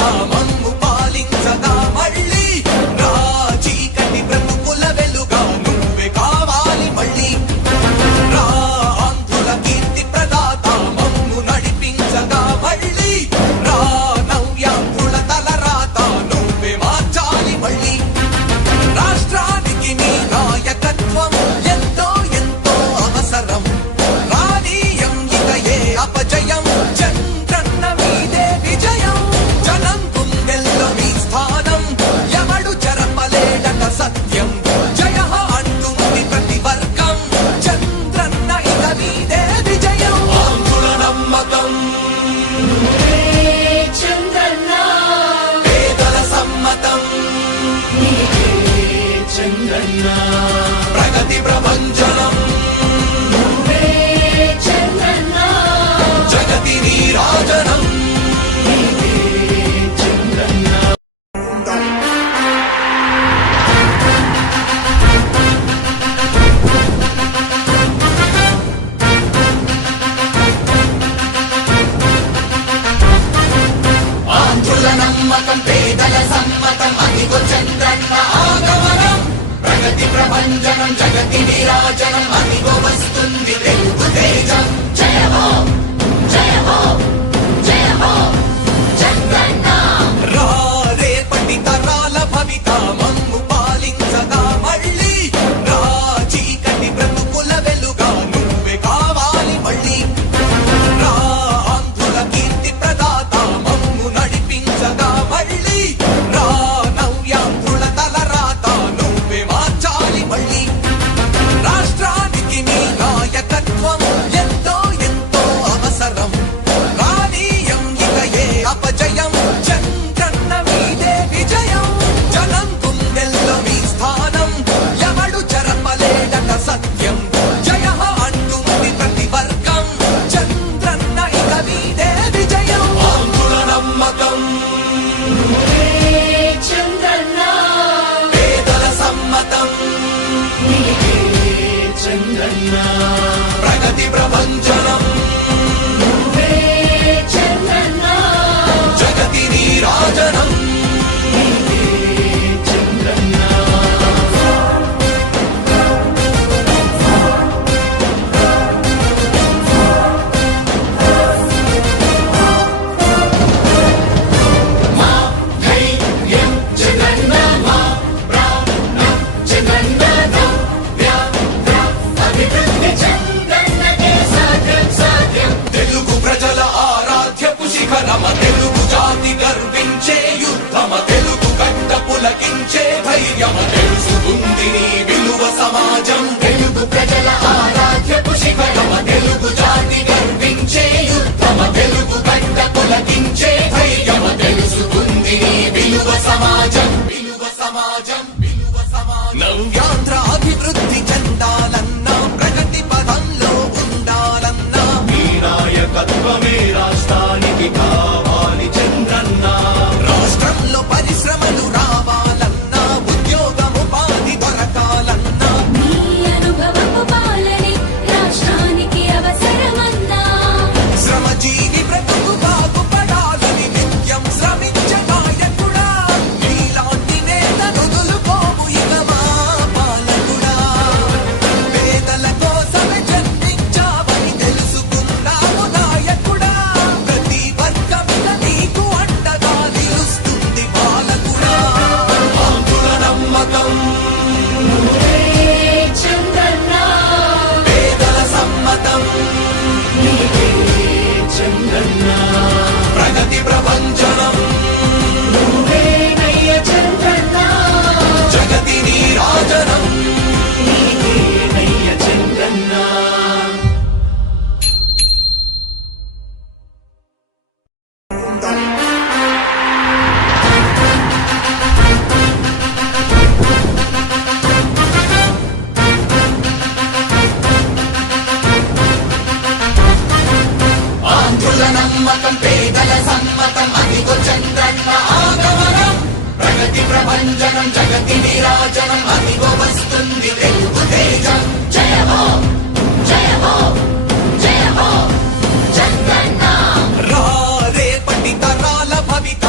భవిత మమ్ము పాలించగా మళ్ళీ రా చీకటి బ్రతుకుల వెలుగా నువ్వే కావాలి మళ్ళీ రా ఆంధ్రుల కీర్తి ప్రదాత మమ్ము నడిపించగా మళ్ళీ రా నవ్యాంధ్రుల తలరాత నువ్వే మార్చాలి మళ్ళీ రాష్ట్రానికి నీ నాయకత్వం ఎంతో ఎంతో అవసరం రానీయం ఇక ఏ అపజయం చంద్రన్న మీదే విజయం జనం గుండెల్లో మీ స్థానం ఎవడు చెరపలేడట సత్యం జయ అంటుంది ప్రతి వర్గం చంద్రన్న ఇక మీదే విజయం ఆంధ్రుల నమ్మకం చంద్రన్న పేదల సమ్మతం చంద్రన్న ప్రగతి ప్రభంజనం చంద్రన్న జగతి నీరాజనం చంద్రన్న ఆంధ్రుల నమ్మకం పేదల సమ్మతం అదిగో చంద్రన్న ఆగమనం ప్రగతి ప్రభంజనం జగతి నీరాజనం అదిగో వస్తుంది తెలుగు తేజం జయ హో జయ హో జయ హో చంద్రన్న రా రేపటి తరాల భవిత మమ్ము పాలించగా మళ్ళీ రా చీకటి బ్రతుకుల వెలుగా నువ్వే కావాలి మళ్ళీ రా ఆంధ్రుల కీర్తి ప్రదాత మమ్ము నడిపించగా మళ్ళీ రా నవ్యాంధ్రుల తలరాత నువ్వే మార్చాలి మళ్ళీ రాష్ట్రానికి నీ నాయకత్వం ఎంతో ఎంతో అవసరం రానీయం ఇక ఏ అపజయం చంద్రన్న మీదే విజయం జనం గుండెల్లో మీ స్థానం ఎవడు చెరపలేడట సత్యం జయ అంటుంది ప్రతి వర్గం చంద్రన్న ఇక మీదే విజయం ఆంధ్రుల నమ్మకం చంద్రన్న పేదల సమ్మతం చంద్రన్న ప్రగతి ప్రభంజనం చంద్రన్న జగతి నీరాజనం చంద్రన్న మా ధైర్యం చంద్రన్న మా ప్రాణం చంద్రన్న నవ్య అభివృద్ధి చంద్రన్నకే సాధ్యం సాధ్యం తెలుగు ప్రజల ఆరాధ్యపు శిఖరమ తెలుగు జాతి గర్వించే యుద్ధమ తెలుగు గడ్డ పులకించే ధైర్యమ తెలుసుకుంది నీ విలువ సమాజం తెలుగు ప్రజల ఆరాధ్యపు శిఖరమ తెలుగు జాతి గర్వించే యుద్ధమ తెలుగు గడ్డ పులకించే ధైర్యమ తెలుసుకుంది నీ విలువ సమాజం విలువ సమాజం విలువ సమాజం నవ్యాంధ్ర అభివృద్ధి చెందాలన్నా ప్రగతి పదంలో ఉండాలన్నా నీ నాయకత్వమే రాష్ట్రానికి కావాలి చంద్రన్న రాష్ట్రంలో పరిశ్రమలు రావాలన్నా ఉద్యోగం ఉపాధి దొరకాలన్నా నీ అనుభవపు పాలనే రాష్ట్రానికి అవసరమన్నా శ్రమజీవి బ్రతుకు బాగుపడాలని నిత్యం శ్రమించే నాయకుడా నీలాంటి నేత నుదులుకోము ఇక మా పాలకుడా పేదల కోసమే జన్మించావని తెలుసుకున్నావు నాయకుడా ప్రతి వర్గమిక నీకు అండగా నిలుస్తుంది పాలకుడా ఆంధ్రుల నమ్మకం చంద్రన్న పేదల సమ్మతం చంద్రన్న ప్రగతి ప్రభంజనం నువ్వేనయ్య చంద్రన్న జగతి నీరాజనం నీకేనయ్య చంద్రన్న ఆంధ్రుల నమ్మకం పేదల సమ్మతం అదిగో చంద్రన్న ఆగమనం ప్రగతి ప్రభంజనం జగతి నీరాజనం అదిగో వస్తుంది తెలుగు తేజం జయ హో జయ హో జయ హో చంద్రన్న రా రేపటి తరాల భవిత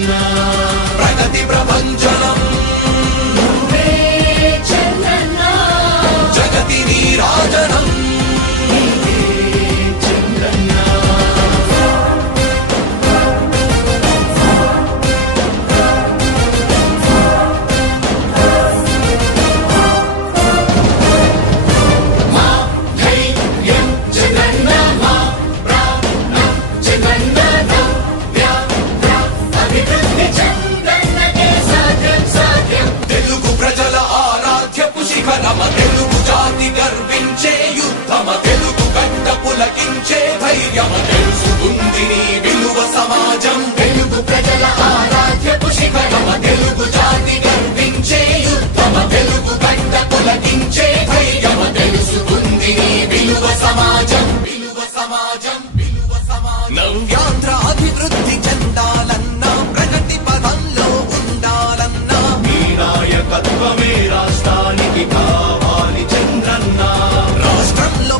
చంద్రన్న ప్రగతి ప్రభంజనం నువ్వే చంద్రన్న జగతి నీరాజనం చంద్రన్న మా ధైర్యం చంద్రన్న మా ప్రాణం చంద్రన్న నవ్య అభివృద్ధి చంద్రన్నకే సాధ్యం సాధ్యం తెలుగు ప్రజల ఆరాధ్యపు శిఖరమ తెలుగు జాతి గర్వించే యుద్ధమ తెలుగు గడ్డ పులకించే ధైర్యమ తెలుసుకుంది నీ విలువ సమాజం తెలుగు ప్రజల ఆరాధ్యపు శిఖరమ తెలుగు జాతి గర్వించే యుద్ధమ తెలుగు గడ్డ పులకించే ధైర్యమ తెలుసుకుంది నీ విలువ సమాజం విలువ సమాజం విలువ సమాజం నవ్యాంధ్ర అభివృద్ధి చెందాలన్నా ప్రగతి పదంలో ఉండాలన్నా నీ నాయకత్వమే రాష్ట్రానికి కావాలి చంద్రన్న రాష్ట్రంలో